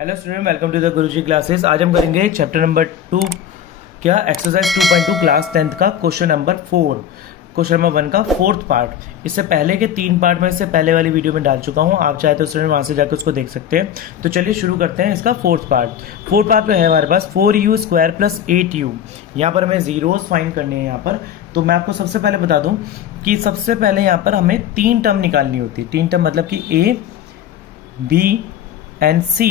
Hello student, welcome to the Guruji classes. आज हम करेंगे चैप्टर नंबर 2 क्या एक्सरसाइज 2.2 क्लास 10th का क्वेश्चन नंबर 4, क्वेश्चन नंबर 1 का फोर्थ पार्ट। इससे पहले के 3 पार्ट में इससे पहले वाली वीडियो में डाल चुका हूं, आप चाहे तो स्टूडेंट वहां से जाकर उसको देख सकते हैं। तो चलिए शुरू करते हैं इसका फोर्थ पार्ट। फोर्थ पार्ट में है हमारे पास 4u² + 8u। यहाँ पर हमें जीरोस फाइंड करने हैं। यहाँ पर तो मैं आपको सबसे पहले बता दूं कि सबसे पहले यहाँ पर हमें 3 टर्म निकालनी होती है। 3 टर्म मतलब कि ए, बी एंड सी,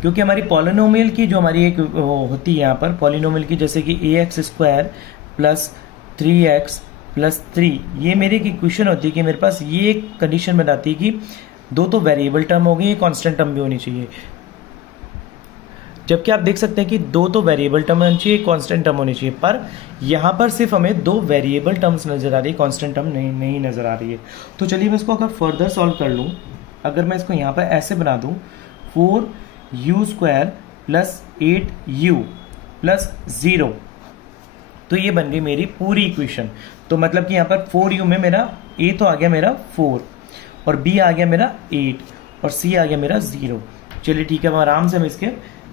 क्योंकि हमारी पॉलिनोमियल की जो हमारी एक होती है यहाँ पर पॉलिनोमियल की, जैसे कि ax² + 3x + 3, ये मेरी एक इक्वेशन होती है कि मेरे पास ये एक कंडीशन बनाती है कि दो तो वेरिएबल टर्म हो गई, कांस्टेंट टर्म भी होनी चाहिए। जबकि आप देख सकते हैं कि दो तो वेरिएबल टर्म होनी चाहिए, कांस्टेंट टर्म होनी चाहिए, पर यहाँ पर सिर्फ हमें 2 वेरिएबल टर्म्स नजर आ रही है, कांस्टेंट टर्म नहीं नजर आ रही है। तो चलिए मैं इसको अगर फर्दर सॉल्व कर लूँ, अगर मैं इसको यहाँ पर ऐसे बना दूँ 4u² + 8u + 0, तो ये बन गई मेरी पूरी इक्वेशन। तो मतलब कि यहाँ पर 4u में मेरा a तो आ गया मेरा 4 और b आ गया मेरा 8 और c आ गया मेरा 0। चलिए ठीक है, अब आराम से हम इसके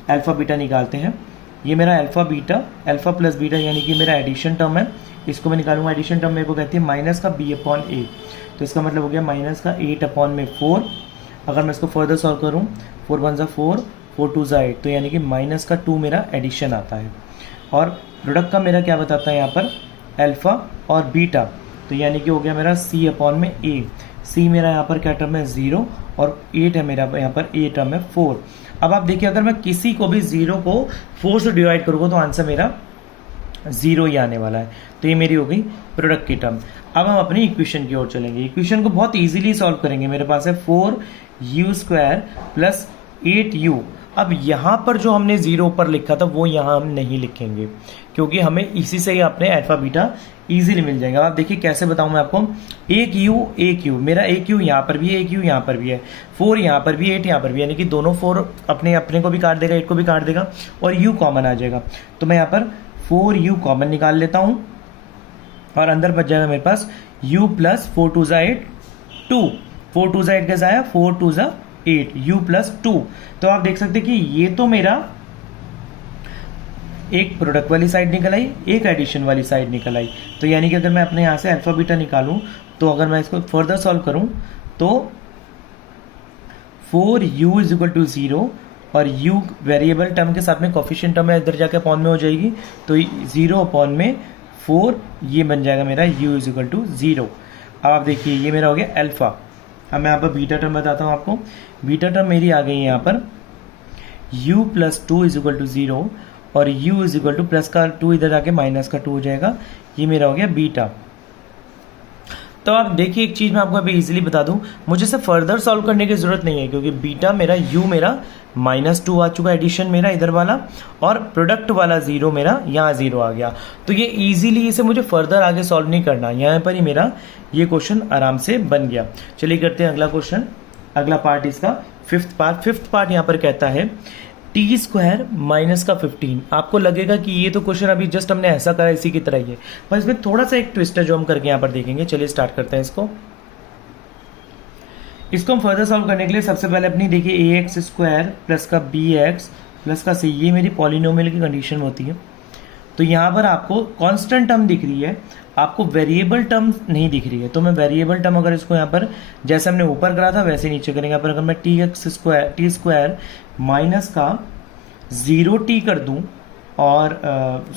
अल्फा बीटा निकालते हैं। ये मेरा अल्फा प्लस बीटा यानी कि मेरा एडिशन टर्म है, इसको मैं निकालूंगा। एडिशन टर्म मेरे को कहती है माइनस का b/a, तो इसका मतलब हो गया माइनस का 8/4। अगर मैं इसको फर्दर सॉल्व करूँ, 4 1 4, 4 2 8, तो यानी कि माइनस का 2 मेरा एडिशन आता है। और प्रोडक्ट का मेरा क्या बताता है यहाँ पर अल्फा और बीटा, तो यानी कि हो गया मेरा c/a। c मेरा यहाँ पर क्या टर्म है 0 और 8 है मेरा यहाँ पर a टर्म है 4। अब आप देखिए, अगर मैं किसी को भी 0 को 4 से डिवाइड करूँगा तो आंसर मेरा 0 ही आने वाला है। तो ये मेरी हो गई प्रोडक्ट की टर्म। अब हम अपनी इक्वेशन की ओर चलेंगे। इक्वेशन को बहुत इजीली सॉल्व करेंगे। मेरे पास है 4u² + 8u। अब यहाँ पर जो हमने 0 ऊपर लिखा था वो यहाँ हम नहीं लिखेंगे, क्योंकि हमें इसी से ही अपने अल्फा बीटा इजीली मिल जाएगा। आप देखिए कैसे बताऊँ मैं आपको। एक u मेरा एक u यहाँ पर भी है, एक u यहाँ पर भी है, 4 यहाँ पर भी, 8 यहाँ पर भी, यानी कि दोनों 4 अपने अपने को भी काट देगा, 8 को भी काट देगा और u कॉमन आ जाएगा। तो मैं यहाँ पर 4u कॉमन निकाल लेता हूँ और अंदर बच जाएगा मेरे पास u + 4 2 8 2, 4 2 8 कैसा आया 4 2 8, u + 2। तो आप देख सकते हैं कि ये तो मेरा एक प्रोडक्ट वाली साइड निकल आई, एक एडिशन वाली साइड निकल आई। तो यानी कि अगर मैं अपने यहाँ से अल्फा बीटा निकालूं, तो अगर मैं इसको फर्दर सॉल्व करूं तो 4u = 0 और u वेरिएबल टर्म के साथ में कोफिशिएंट टर्म है, इधर जाके अपॉन में हो जाएगी, तो 0/4 ये बन जाएगा मेरा u = 0। अब आप देखिए ये मेरा हो गया अल्फा। अब मैं यहाँ पर बीटा टर्म बताता हूँ आपको। बीटा टर्म मेरी आ गई है यहाँ पर u + 2 = 0 और u = प्लस का 2 इधर आके माइनस का 2 हो जाएगा। ये मेरा हो गया बीटा। तो आप देखिए एक चीज़ मैं आपको अभी इजीली बता दूं, मुझे से फर्दर सॉल्व करने की जरूरत नहीं है, क्योंकि बीटा मेरा u मेरा -2 आ चुका एडिशन मेरा इधर वाला, और प्रोडक्ट वाला 0 मेरा यहाँ 0 आ गया। तो ये इजीली इसे मुझे फर्दर आगे सॉल्व नहीं करना, यहाँ पर ही मेरा ये क्वेश्चन आराम से बन गया। चलिए करते हैं अगला क्वेश्चन, अगला पार्ट इसका फिफ्थ पार्ट यहाँ पर कहता है t² - 15। आपको लगेगा कि ये तो क्वेश्चन अभी जस्ट हमने ऐसा करा इसी की तरह ही है, पर इसमें थोड़ा सा एक ट्विस्ट है जो हम करके यहाँ पर देखेंगे। चलिए स्टार्ट करते हैं इसको हम फर्दर सॉल्व करने के लिए सबसे पहले अपनी देखिए ax² + bx + c, ये मेरी पॉलिनोमियल की कंडीशन होती है। तो यहाँ पर आपको कांस्टेंट टर्म दिख रही है, आपको वेरिएबल टर्म नहीं दिख रही है। तो मैं वेरिएबल टर्म अगर इसको यहाँ पर जैसे हमने ऊपर करा था वैसे नीचे करेंगे। यहाँ पर अगर मैं t² माइनस का 0t कर दूं, और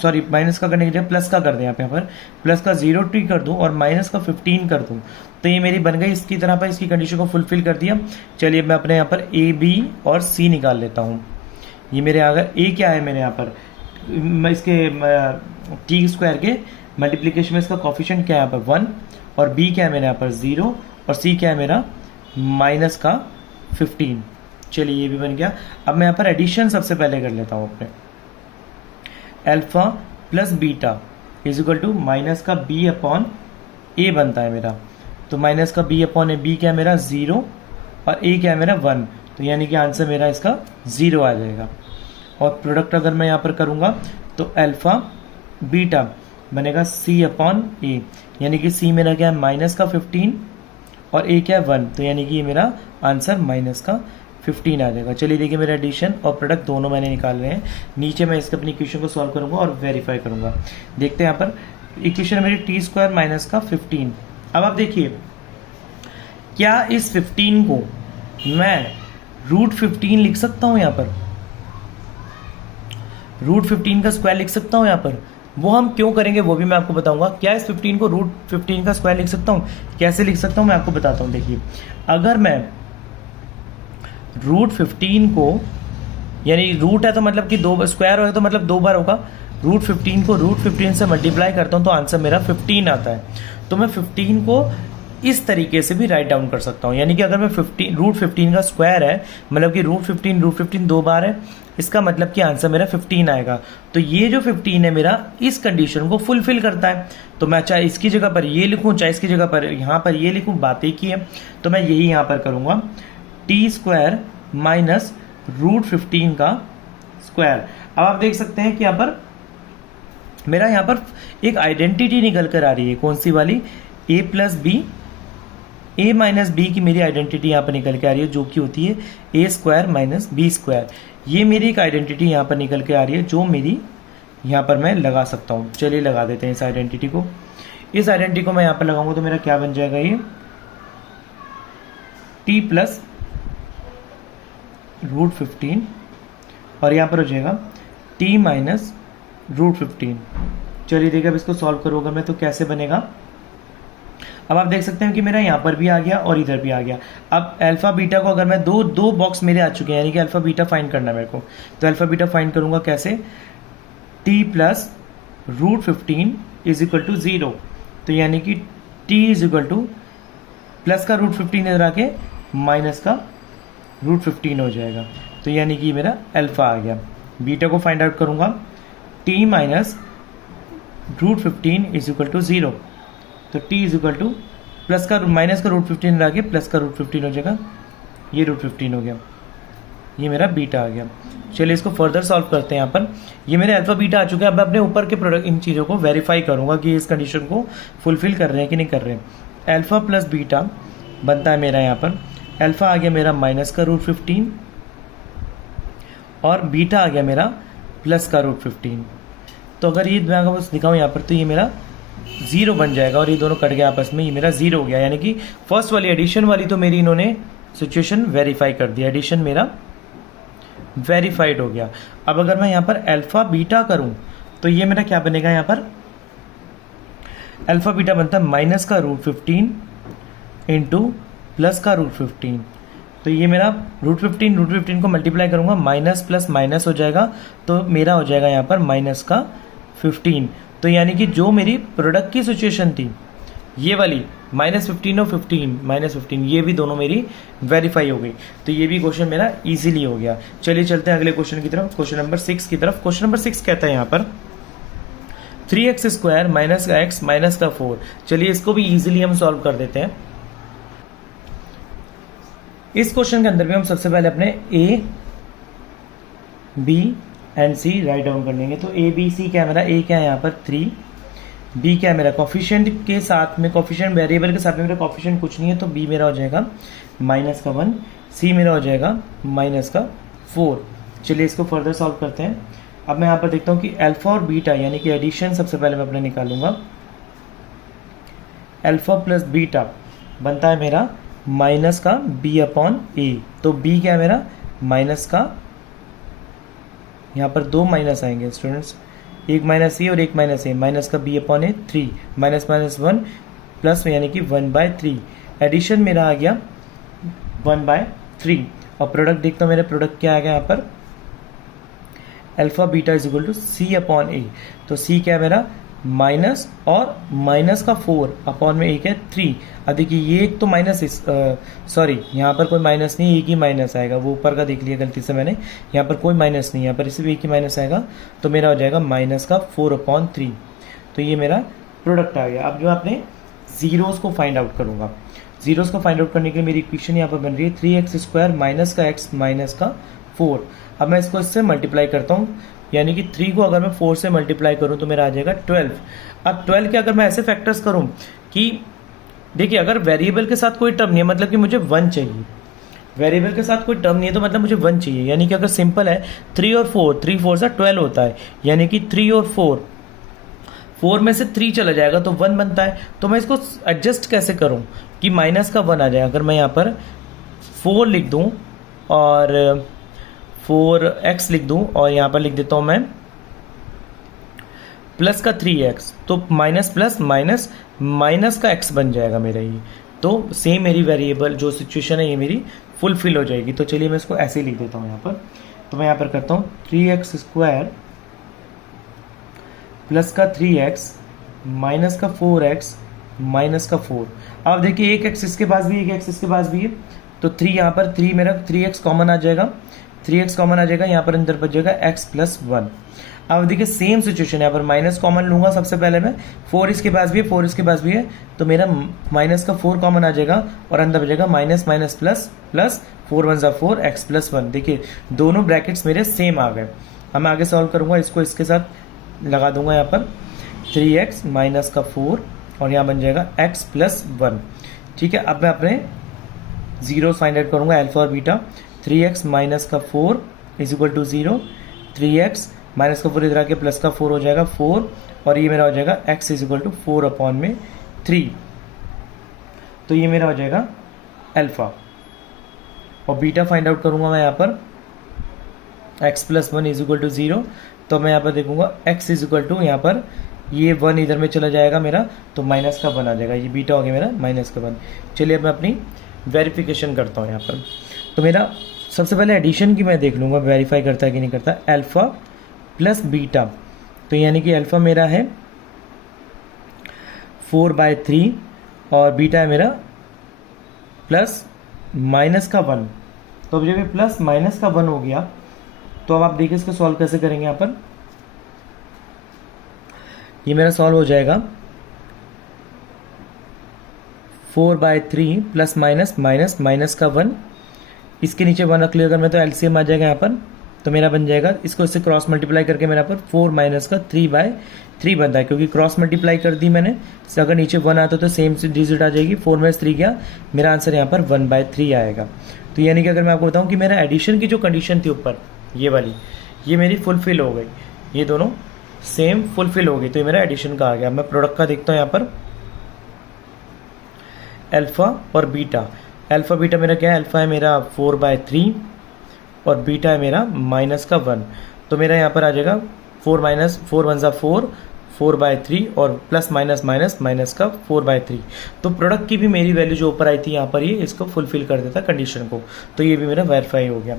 सॉरी माइनस का करने के लिए प्लस का कर दें, यहाँ पर प्लस का 0t कर दूं और माइनस का 15 कर दूं, तो ये मेरी बन गई इसकी तरह पर, इसकी कंडीशन को फुलफिल कर दिया। चलिए मैं अपने यहाँ पर a, b और c निकाल लेता हूँ। ये मेरे अगर a क्या है, मेरे यहाँ पर मैं इसके t² के मल्टीप्लीकेशन में इसका कोफिशिएंट क्या है यहाँ पर 1, और b क्या है मेरे यहाँ पर 0, और c क्या है मेरा -15। चलिए ये भी बन गया। अब मैं यहाँ पर एडिशन सबसे पहले कर लेता हूँ अपने। अल्फा + बीटा = माइनस का b/a बनता है मेरा, तो माइनस का b/a, b क्या है मेरा 0 और a क्या है मेरा 1, तो यानी कि आंसर मेरा इसका 0 आ जाएगा। और प्रोडक्ट अगर मैं यहाँ पर करूँगा तो अल्फा बीटा बनेगा c/a, यानी कि c मेरा क्या है -15 और a क्या है 1, तो यानी कि ये मेरा आंसर 15 आ जाएगा। चलिए देखिए मेरा एडिशन और प्रोडक्ट दोनों मैंने निकाल रहे हैं। नीचे मैं इसके अपनी इक्वेशन को सॉल्व करूंगा और वेरीफाई करूंगा। देखते हैं यहाँ पर इक्वेशन है मेरी टी स्क्वायर माइनस का 15। अब आप देखिए क्या इस 15 को मैं रूट 15 लिख सकता हूँ, यहाँ पर रूट 15 का स्क्वायर लिख सकता हूँ यहाँ पर। वो हम क्यों करेंगे वो भी मैं आपको बताऊंगा। क्या इस 15 को रूट 15 का स्क्वायर लिख सकता हूँ, कैसे लिख सकता हूँ मैं आपको बताता हूँ। देखिए अगर मैं रूट 15 को, यानी रूट है तो मतलब कि दो स्क्वायर होगा तो मतलब 2 बार होगा, रूट 15 को रूट 15 से मल्टीप्लाई करता हूँ तो आंसर मेरा 15 आता है। तो मैं 15 को इस तरीके से भी राइट डाउन कर सकता हूँ, यानी कि अगर मैं रूट 15 का स्क्वायर है मतलब कि रूट 15 2 बार है, इसका मतलब कि आंसर मेरा 15 आएगा। तो ये जो 15 है मेरा इस कंडीशन को फुलफिल करता है। तो मैं चाहे इसकी जगह पर ये लिखूँ चाहे इसकी जगह पर यहाँ पर ये लिखूँ, बात एक ही है। तो मैं यही यहाँ पर करूँगा, टी स्क्वायर माइनस रूट 15 का स्क्वायर। अब आप देख सकते हैं कि यहाँ पर मेरा यहाँ पर एक आइडेंटिटी निकल कर आ रही है, कौन सी वाली, ए प्लस बी, ए माइनस बी की मेरी आइडेंटिटी यहाँ पर निकल के आ रही है, जो कि होती है ए स्क्वायर माइनस बी स्क्वायर। ये मेरी एक आइडेंटिटी यहाँ पर निकल के आ रही है जो मेरी यहाँ पर मैं लगा सकता हूँ। चलिए लगा देते हैं इस आइडेंटिटी को। इस आइडेंटिटी को मैं यहाँ पर लगाऊंगा तो मेरा क्या बन जाएगा, ये टी प्लस रूट 15 और यहाँ पर हो जाएगा टी माइनस रूट 15। चलिए देखिए अब इसको सॉल्व करूँगा मैं तो कैसे बनेगा। अब आप देख सकते हैं कि मेरा यहाँ पर भी आ गया और इधर भी आ गया। अब अल्फा बीटा को अगर मैं दो बॉक्स मेरे आ चुके हैं, यानी कि अल्फा बीटा फाइंड करना है मेरे को, तो अल्फा बीटा फाइंड करूंगा कैसे, T plus root 15 is equal to 0। तो यानी कि T is equal to plus का रूट 15 इधर आके माइनस का रूट 15 हो जाएगा। तो यानी कि मेरा अल्फा आ गया। बीटा को फाइंड आउट करूंगा, T minus root 15 is equal to 0। तो t is equal to plus का माइनस का रूट 15 लगा के प्लस का रूट 15 हो जाएगा, ये रूट 15 हो गया, ये मेरा बीटा आ गया। चलिए इसको फर्दर सॉल्व करते हैं। यहाँ पर ये मेरे अल्फा बीटा आ चुके हैं। अब मैं अपने ऊपर के प्रोडक्ट इन चीज़ों को वेरीफाई करूँगा कि इस कंडीशन को फुलफिल कर रहे हैं कि नहीं कर रहे हैं। अल्फा प्लस बीटा बनता है मेरा यहाँ पर, अल्फा आ गया मेरा माइनस का रूट 15 और बीटा आ गया मेरा प्लस का रूट 15। तो अगर ये मैं अगर दिखाऊँ यहाँ पर तो ये मेरा 0 बन जाएगा और ये दोनों कट गया आपस में, ये मेरा 0 हो गया। यानी कि फर्स्ट वाली एडिशन वाली तो मेरी इन्होंने सिचुएशन वेरीफाई कर दिया, एडिशन मेरा वेरीफाइड हो गया। अब अगर मैं यहाँ पर अल्फा बीटा करूं तो ये मेरा क्या बनेगा, यहाँ पर अल्फा बीटा बनता है माइनस का रूट 15 इंटू प्लस का रूट 15। तो ये मेरा रूट 15 को मल्टीप्लाई करूंगा, माइनस प्लस माइनस हो जाएगा, तो मेरा हो जाएगा यहाँ पर माइनस का 15। तो यानी कि जो मेरी प्रोडक्ट की सिचुएशन थी ये वाली -15 और 15 -15, ये भी दोनों मेरी वेरीफाई हो गई। तो ये भी क्वेश्चन मेरा इजीली हो गया। चलिए चलते हैं अगले क्वेश्चन की तरफ, क्वेश्चन नंबर 6 की तरफ। क्वेश्चन नंबर 6 कहता है यहाँ पर 3x स्क्वायर माइनस का x माइनस का 4। चलिए इसको भी इजीली हम सॉल्व कर देते हैं। इस क्वेश्चन के अंदर भी हम सबसे पहले अपने a, b and c write down कर लेंगे। तो a b c क्या है मेरा, a क्या है यहाँ पर 3, b क्या है मेरा कॉफिशिएंट के साथ में, कॉफिशिएंट वेरिएबल के साथ में मेरा कॉफिशिएंट कुछ नहीं है, तो b मेरा हो जाएगा माइनस का 1, c मेरा हो जाएगा माइनस का 4। चलिए इसको फर्दर सॉल्व करते हैं। अब मैं यहाँ पर देखता हूँ कि अल्फा और बीटा यानी कि एडिशन सबसे पहले मैं अपने निकालूंगा। अल्फा प्लस बीटा बनता है मेरा माइनस का b अपॉन a। तो b क्या है मेरा माइनस का, यहाँ पर 2 माइनस आएंगे स्टूडेंट्स, एक माइनस ए और एक माइनस ए, माइनस का b अपॉन ए 3, माइनस माइनस 1 प्लस में यानी कि 1/3। एडिशन मेरा आ गया 1/3 और प्रोडक्ट देखता हूँ मेरे प्रोडक्ट क्या आ गया यहाँ पर, alpha beta is equal to c upon a. तो c क्या है मेरा माइनस और माइनस का 4 अपॉन में एक है 3। अब देखिए ये एक तो माइनस, सॉरी यहाँ पर कोई माइनस नहीं, एक ही माइनस आएगा, वो ऊपर का देख लिया गलती से मैंने, यहाँ पर कोई माइनस नहीं, यहाँ पर सिर्फ एक ही माइनस आएगा, तो मेरा हो जाएगा माइनस का 4/3। तो ये मेरा प्रोडक्ट आ गया। अब जो आपने जीरोस को फाइंड आउट करूँगा, जीरोस को फाइंड आउट करने के लिए मेरी इक्वेशन यहाँ पर बन रही है 3x स्क्वायर माइनस का x माइनस का 4। अब मैं इसको इससे मल्टीप्लाई करता हूँ, यानी कि 3 को अगर मैं 4 से मल्टीप्लाई करूँ तो मेरा आ जाएगा 12। अब 12 के अगर मैं ऐसे फैक्टर्स करूँ कि देखिए अगर वेरिएबल के साथ कोई टर्म नहीं है, मतलब कि मुझे 1 चाहिए, वेरिएबल के साथ कोई टर्म नहीं है तो मतलब मुझे 1 चाहिए, यानी कि अगर सिंपल है 3 और 4, 3 4 से 12 होता है, यानी कि 3 और 4 में से 3 चला जाएगा तो 1 बनता है। तो मैं इसको एडजस्ट कैसे करूं कि माइनस का 1 आ जाए। अगर मैं यहाँ पर 4 लिख दूं और 4x लिख दूं और यहाँ पर लिख देता हूँ मैं प्लस का 3x, तो माइनस प्लस माइनस माइनस का x बन जाएगा मेरा ये। तो सेम मेरी वेरिएबल जो सिचुएशन है ये मेरी फुलफिल हो जाएगी। तो चलिए मैं इसको ऐसे ही लिख देता हूँ यहाँ पर। तो मैं यहाँ पर करता हूँ 3x स्क्वायर प्लस का 3x माइनस का 4x माइनस का 4। अब देखिए एक x इसके पास भी है, एक x इसके पास भी है, तो 3 यहाँ पर 3 मेरा 3x कॉमन आ जाएगा, 3x कॉमन आ जाएगा, यहाँ पर अंदर बच जाएगा x प्लस 1। अब देखिए सेम सिचुएशन है, यहाँ पर माइनस कॉमन लूंगा सबसे पहले मैं, 4 इसके पास भी है, 4 इसके पास भी है, तो मेरा माइनस का 4 कॉमन आ जाएगा और अंदर बचेगा माइनस माइनस प्लस प्लस 4 1 ज़ा 4 x प्लस 1। देखिए दोनों ब्रैकेट्स मेरे सेम आ गए। अब मैं आगे सॉल्व करूंगा, इसको इसके साथ लगा दूंगा यहाँ पर 3x माइनस का 4 और यहाँ बन जाएगा x प्लस 1। ठीक है, अब मैं अपने जीरो फाइंड आउट करूंगा अल्फा और बीटा। 3x माइनस का 4 is equal to 0, 3x minus का 4 इधर आके प्लस का 4 हो जाएगा 4 और ये मेरा हो जाएगा x is equal to 4 upon में 3। तो ये मेरा हो जाएगा अल्फा। और बीटा फाइंड आउट करूंगा मैं यहाँ पर x plus 1 is equal to 0, तो मैं यहाँ पर देखूंगा x इज इक्वल टू, यहाँ पर ये 1 इधर में चला जाएगा मेरा, तो माइनस का 1 आ जाएगा, ये बीटा हो गया मेरा माइनस का 1। चलिए अब मैं अपनी वेरिफिकेशन करता हूँ यहाँ पर। तो मेरा सबसे पहले एडिशन की मैं देख लूँगा वेरीफाई करता है कि नहीं करता। अल्फ़ा प्लस बीटा, तो यानी कि अल्फ़ा मेरा है 4/3 और बीटा है मेरा प्लस माइनस का 1। तो अब जब ये प्लस माइनस का 1 हो गया तो अब आप देखिए इसको सॉल्व कैसे करेंगे। यहाँ पर ये मेरा सॉल्व हो जाएगा 4/3 प्लस माइनस माइनस माइनस का 1, इसके नीचे 1 रख लिया अगर मैं तो एलसीएम आ जाएगा यहाँ पर, तो मेरा बन जाएगा, इसको इससे क्रॉस मल्टीप्लाई करके मेरा पर 4 माइनस का 3/3 बनता है, क्योंकि क्रॉस मल्टीप्लाई कर दी मैंने। अगर नीचे 1 आता तो सेम डिजिट आ जाएगी, 4 में 3 गया, मेरा आंसर यहाँ पर 1/3 आएगा। तो यानी कि अगर मैं आपको बताऊँ कि मेरा एडिशन की जो कंडीशन थी ऊपर ये वाली, ये मेरी फुलफिल हो गई, ये दोनों सेम फुलफिल हो गई, तो ये मेरा एडिशन का आ गया। मैं प्रोडक्ट का देखता हूँ यहाँ पर अल्फ़ा और बीटा। अल्फ़ा बीटा मेरा क्या है, अल्फ़ा है मेरा 4/3 और बीटा है मेरा माइनस का 1, तो मेरा यहाँ पर आ जाएगा 4 माइनस 4 1 ज़ा 4, 4/3 और प्लस माइनस माइनस माइनस का 4/3। तो प्रोडक्ट की भी मेरी वैल्यू जो ऊपर आई थी यहाँ पर, ये इसको फुलफिल कर देता कंडीशन को, तो ये भी मेरा वेरीफाई हो गया।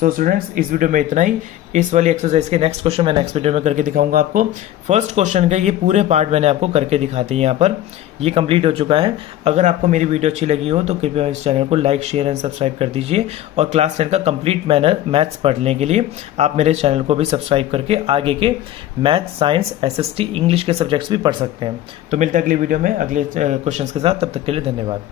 सो स्टूडेंट्स इस वीडियो में इतना ही। इस वाली एक्सरसाइज के नेक्स्ट क्वेश्चन मैं नेक्स्ट वीडियो में करके दिखाऊंगा आपको। फर्स्ट क्वेश्चन का ये पूरे पार्ट मैंने आपको करके दिखाते हैं, यहाँ पर ये कंप्लीट हो चुका है। अगर आपको मेरी वीडियो अच्छी लगी हो तो कृपया इस चैनल को लाइक शेयर एंड सब्सक्राइब कर दीजिए, और क्लास 10 का कंप्लीट मैथ्स पढ़ने के लिए आप मेरे चैनल को भी सब्सक्राइब करके आगे के मैथ्स साइंस एसएसटी इंग्लिश के सब्जेक्ट्स भी पढ़ सकते हैं। तो मिलते हैं अगली वीडियो में अगले क्वेश्चंस के साथ, तब तक के लिए धन्यवाद।